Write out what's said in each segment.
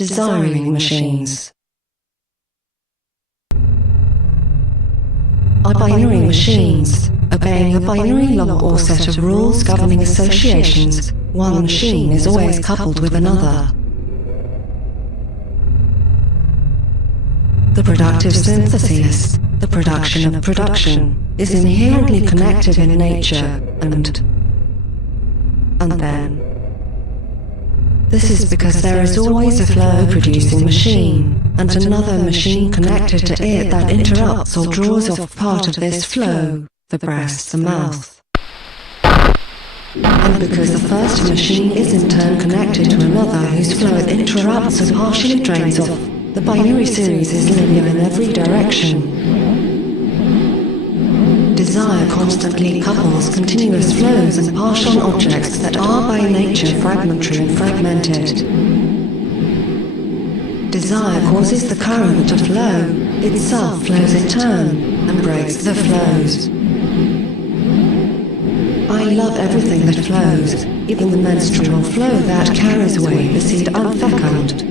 Desiring machines are binary machines, obeying a binary law or set of rules governing associations. One machine is always coupled with another. The productive synthesis, the production of production, is inherently connected in nature, and then. This is because there is always a flow-producing machine, and another machine connected to it that interrupts or draws off part of this flow, the breast, the mouth. And because the first machine is in turn connected to another whose flow it interrupts or partially drains off, the binary series is linear in every direction. Desire constantly couples continuous flows and partial objects that are by nature fragmentary and fragmented. Desire causes the current to flow, itself flows in turn, and breaks the flows. I love everything that flows, even the menstrual flow that carries away the seed unfecund.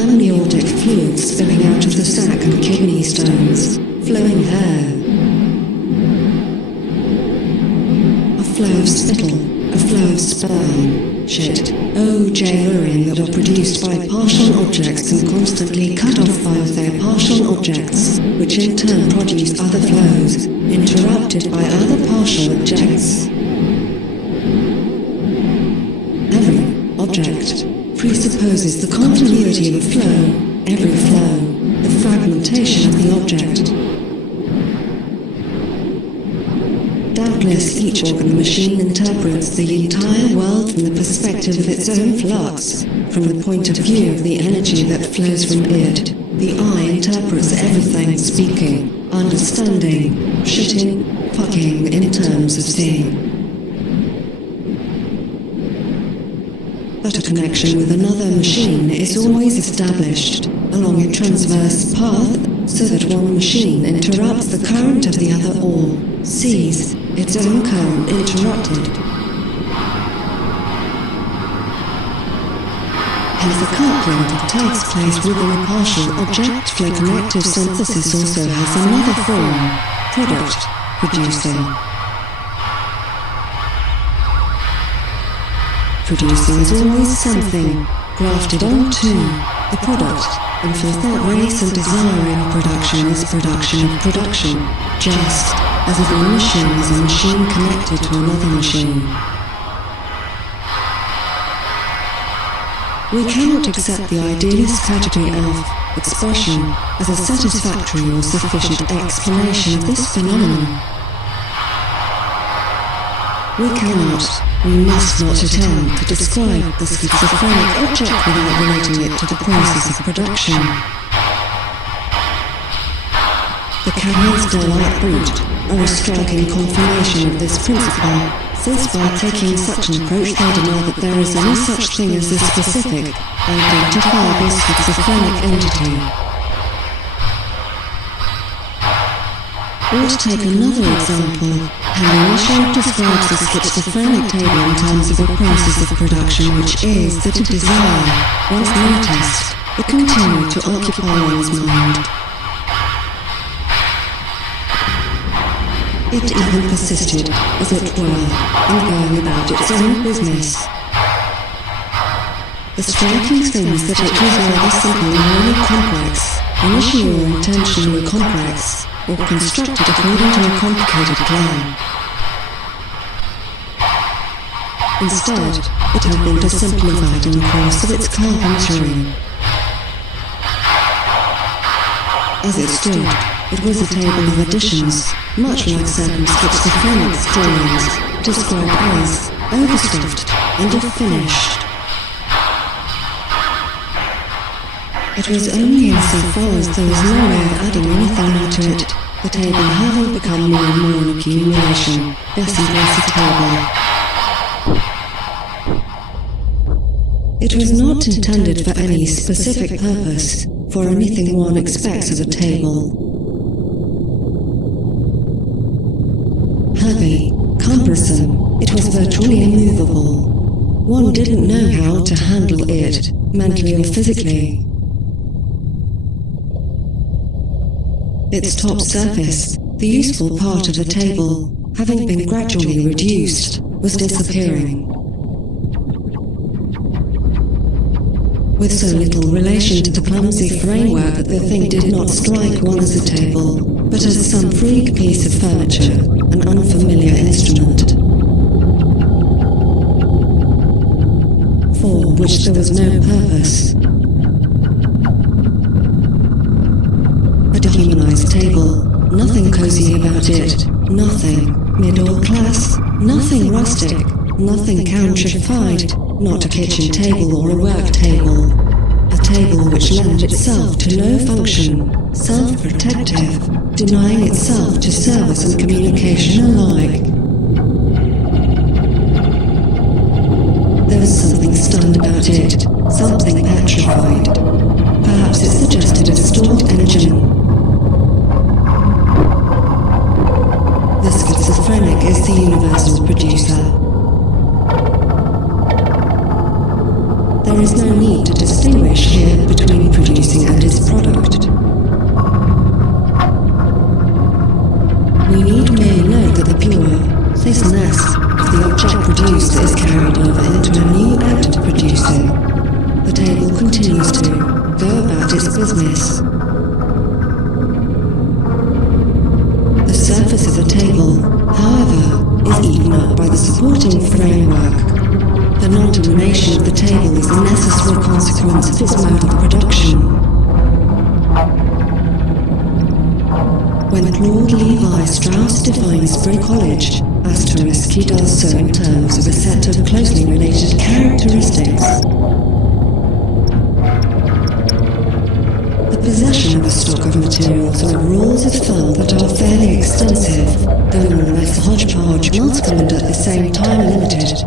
Amniotic fluid spilling out of the sac and kidney stones, flowing hair. A flow of spittle, a flow of sperm, shit, urine that are produced by partial objects and constantly cut off by their partial objects, which in turn produce other flows, interrupted by other partial objects. Every object presupposes the continuity of a flow, every flow, the fragmentation of the object. Doubtless each organ machine interprets the entire world from the perspective of its own flux, from the point of view of the energy that flows from it. The eye interprets everything speaking, understanding, shitting, fucking in terms of seeing. But a connection with another machine is always established, along a transverse path, so that one machine interrupts the current of the other or sees its own current interrupted. Hence the coupling that takes place within a partial object flow connective synthesis also has another form, product producing. Producing is always something grafted onto the product, and for that race and desire in production is production of production, just as if one machine is a machine connected to another machine. We cannot accept the idealist category of expression as a satisfactory or sufficient explanation of this phenomenon. We must not attempt to describe the schizophrenic object without relating it to the process of production. The Cameron's delight brute are a striking confirmation of this principle, since by taking such an approach they deny that there is any such thing as a specific, identifiable schizophrenic entity. Or to take another example, Henry Shaw describes the schizophrenic table in terms of a process of production which is that a desire, once noticed, it continued to occupy one's mind. It even persisted, as it were, in going about its own business. The striking thing is that it was either simple and really complex, initially or intentionally complex, or constructed according to a complicated plan. Instead, it had been simplified in the course of its carpentering. As it stood, it was a table of additions, much like certain schizophrenic drawings, described as overstuffed and unfinished. It was only insofar as there was no way of adding anything more to it, the table having become more and more an accumulation, less and less a table. It was not intended for any specific purpose, for anything one expects of a table. Heavy, cumbersome, it was virtually immovable. One didn't know how to handle it, mentally or physically. Its top surface, the useful part of the table, having been gradually reduced, was disappearing. With so little relation to the clumsy framework that the thing did not strike one as a table, but as some freak piece of furniture, an unfamiliar instrument, for which there was no purpose. A dehumanized table, nothing cozy about it, nothing middle class, nothing rustic, nothing countrified, not a kitchen table or a work table. A table which lent itself to no function, self-protective, denying itself to service and communication alike. There was something stunned about it, something petrified. Perhaps it suggested a stored engine. The schizophrenic is the universal producer. There is no need to distinguish here between producing and its product. We need merely note that the pure thisness of the object produced is carried over into a new act of producing. The table continues to go about its business. The surface of the table, however, is eaten up by the supporting framework. The non-termination of the table is a necessary consequence of its mode of production. When Claude Levi-Strauss defines bricolage, asterisk, he does so in terms of a set of closely related characteristics. The possession of a stock of materials or rules of thumb that are fairly extensive, though more or less hodgepodge, multiple and at the same time limited.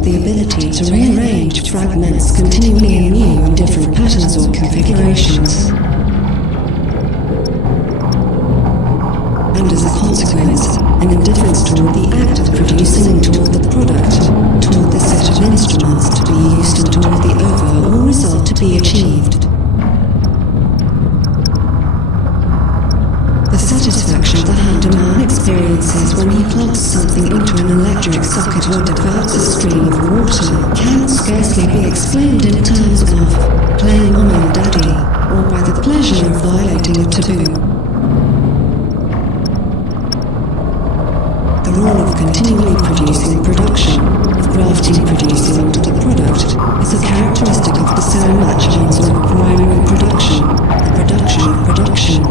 The ability to rearrange fragments continually in new and different patterns or configurations. And as a consequence, an indifference toward the act of producing and toward the product, toward the set of instruments to be used and toward the overall result to be achieved. The satisfaction the handyman experiences when he plugs something into an electric socket or diverts a stream of water can scarcely be explained in terms of playing mommy and daddy, or by the pleasure of violating a taboo. The role of continually producing production, of grafting producing onto the product, is a characteristic of the so much means of primary production, the production of production.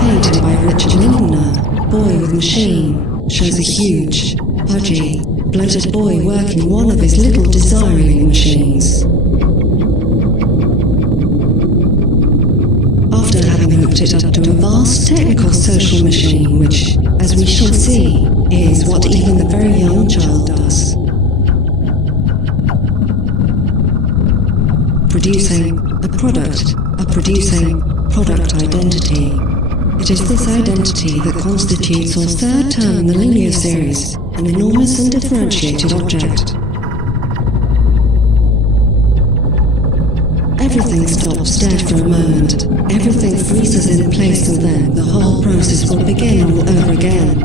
Painted by Richard Lindner, Boy with Machine, shows a huge, pudgy, bloated boy working one of his little desiring machines. After having hooked it up to a vast technical social machine which, as we shall see, is what even the very young child does. Producing a product, a producing product identity. It is this identity that constitutes our third term in the linear series, an enormous and differentiated object. Everything stops dead for a moment, everything freezes in place, and then the whole process will begin all over again.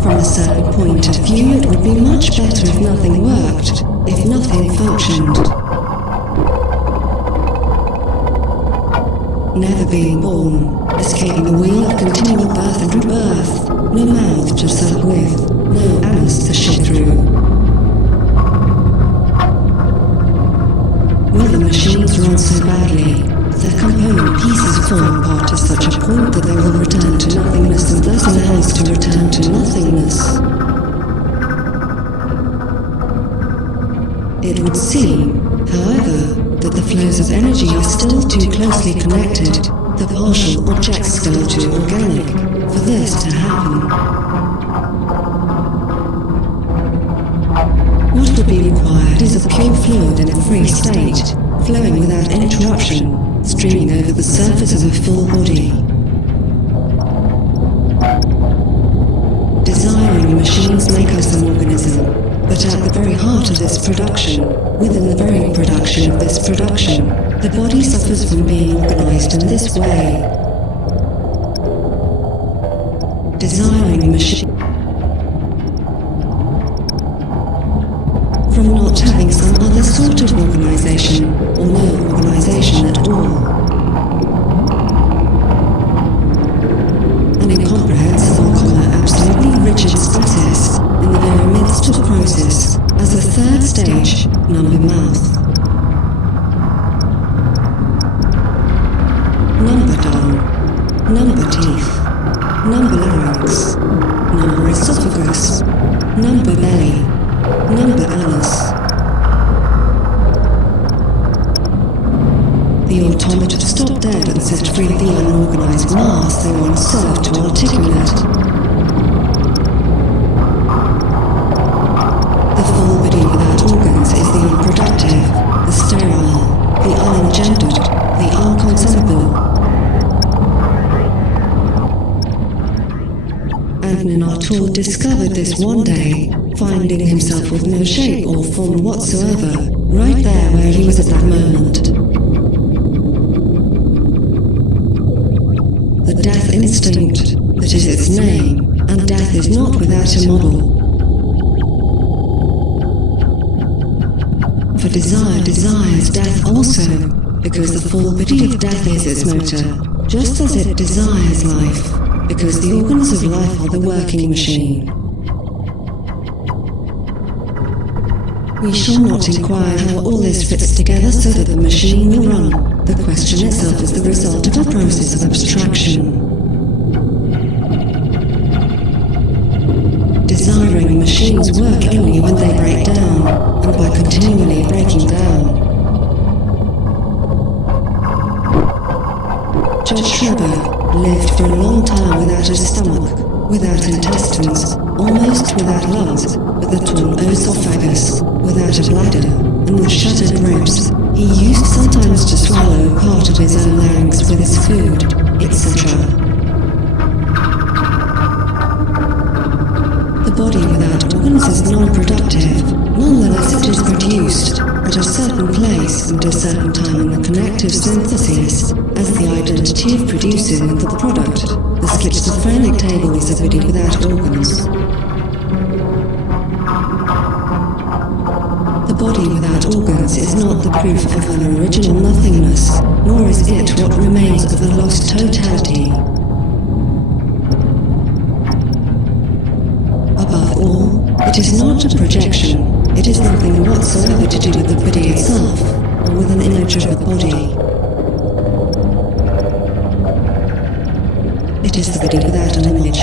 From a certain point of view, it would be much better if nothing worked, if nothing functioned. Never being born, escaping the wheel of continual birth and rebirth, no mouth to suck with, no anus to shit through. Will the machines run so badly, their component pieces form apart to such a point that they will return to nothingness and thus announce to return to nothingness? It would seem, however, that the flows of energy are still too closely connected, the partial objects still too organic, for this to happen. What would be required is a pure fluid in a free state, flowing without interruption, streaming over the surface of a full body. Desiring machines make us an organism, but at the very heart of this production, within the very production of this production, the body suffers from being organized in this way. Desiring machine from not having some other sort of organization, or no organization at all. An incomprehensible, absolutely rigid status, in the very midst of process, as a third stage, number mouth. Number tongue, number teeth, number larynx, number esophagus, number belly, number anus. The automata stop dead and set free the unorganized mass they once served to articulate. The full body without organs is the unproductive, the sterile, the unengendered, the unconceivable. And Minator discovered this one day, finding himself with no shape or form whatsoever, right there where he was at that moment. The death instinct, that is its name, and death is not without a model. For desire desires death also, because the full body of death is its motor, just as it desires life, because the organs of life are the working machine. We shall not inquire how all this fits together so that the machine will run. The question itself is the result of a process of abstraction. Desiring machines work only when they break down, and by continually breaking down. George Schreber lived for a long time without a stomach, without intestines, almost without lungs, with a torn esophagus, without a bladder, and with shattered ribs. He used sometimes to swallow part of his own larynx with his food, etc. The body without organs is non-productive, nonetheless it is produced, at a certain place and a certain time in the connective synthesis, as the identity of producing the product. The schizophrenic table is a body without organs. The body without organs is not the proof of an original nothingness, nor is it what remains of a lost totality. Above all, it is not a projection, it is nothing whatsoever to do with the body itself, or with an image of the body. It is the body without an image.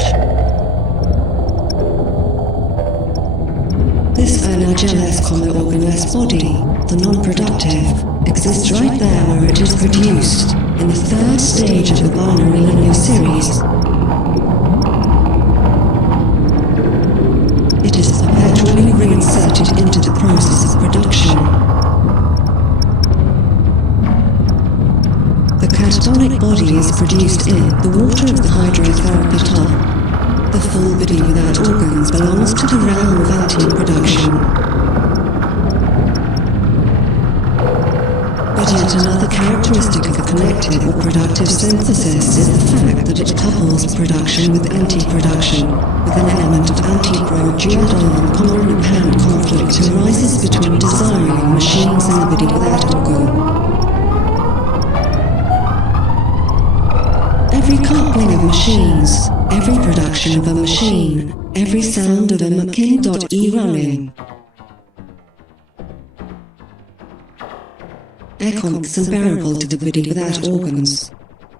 This homogeneous, organless body, the non-productive, exists right there where it is produced, in the third stage of the binary linear series. It is perpetually reinserted into the process of production. The catatonic body is produced in the water of the hydrotherapy tub. The full body without organs belongs to the realm of anti-production. But yet another characteristic of the connective or productive synthesis is the fact that it couples production with anti-production, with an element of anti-pro-dual and common apparent conflict arises between desiring machines and the body without organ. Every coupling of machines, every production of a machine, every sound of a machine.e running. Economics unbearable to the body without organs.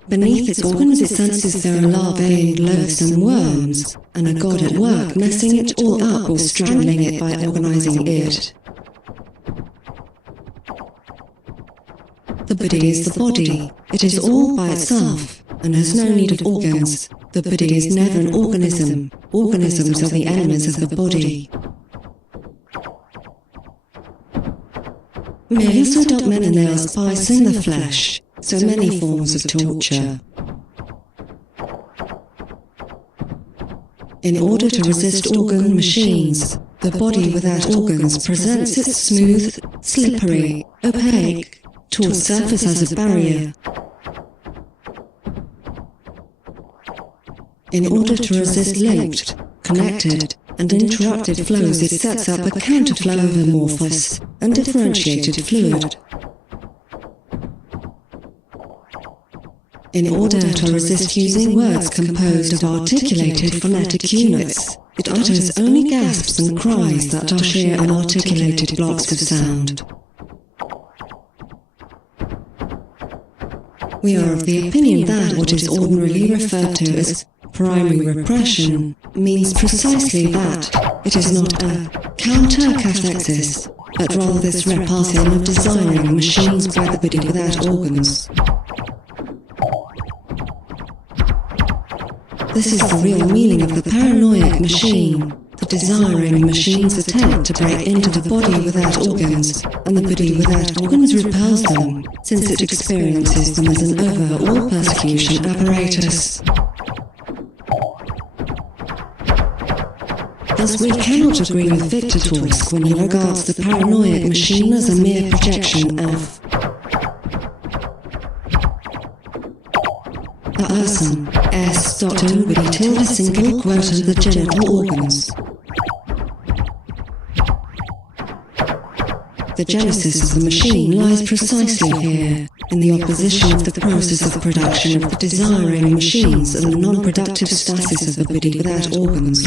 Beneath its organs it senses there are larvae and loathsome worms, and a god at work messing it all up or strangling it by organizing it. The body is the body, it is all by itself, and has no need of organs. The body is never an organism. Organisms are the enemies of the body. merely so that many nails spicing the flesh, so many forms of torture. In order to resist organ machines, the body without organs presents its smooth, slippery, opaque, taut surface as a barrier. In order to resist linked, connected, and interrupted flows, it sets up a counterflow of amorphous, undifferentiated fluid. In order to resist using words composed of articulated phonetic units, it utters only gasps and cries that are sheer unarticulated blocks of sound. We are of the opinion that what is ordinarily referred to as primary repression means precisely that. It is not a counter-cathexis, but rather this repulsion of desiring machines by the body without organs. This is the real meaning of the paranoiac machine. The desiring machine's attempt to break into the body without organs, and the body without organs repels them, since it experiences them as an overall persecution apparatus. Thus we cannot agree with Victor Torsk when he regards the paranoiac machine as a mere projection of a person, S.O.B. tilde single quota the genital organs. The genesis of the machine lies precisely here, in the opposition of the process of production of the desiring machines and the non-productive stasis of the body without organs.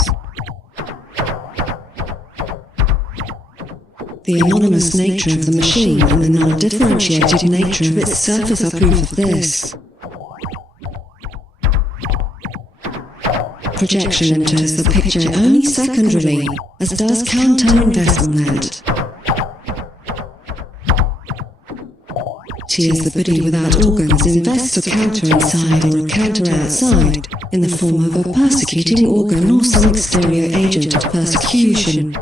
The anonymous nature of the machine and the non-differentiated nature of its surface are proof of this. Projection enters the picture only secondarily, as does counter-investment. T as the body without organs invests a counter inside or a counter outside, in the form of a persecuting organ or some exterior agent of persecution.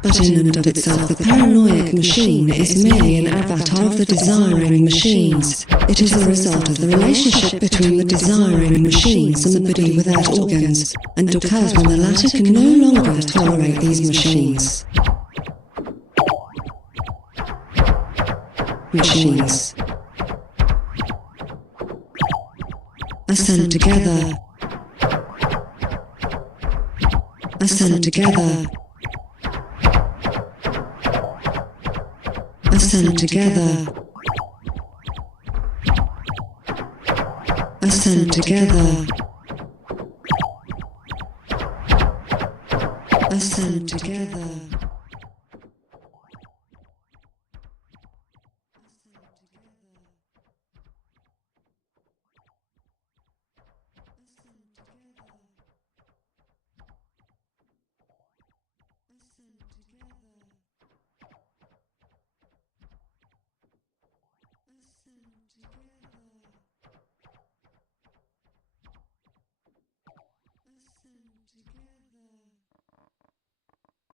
But in and of itself, the paranoiac machine is merely an avatar of the desiring machines. It is the result of the relationship between the desiring machines and the body without organs, and occurs when the latter can no longer tolerate these machines. Machines ascend together. Ascend together. Ascend together. Ascend together.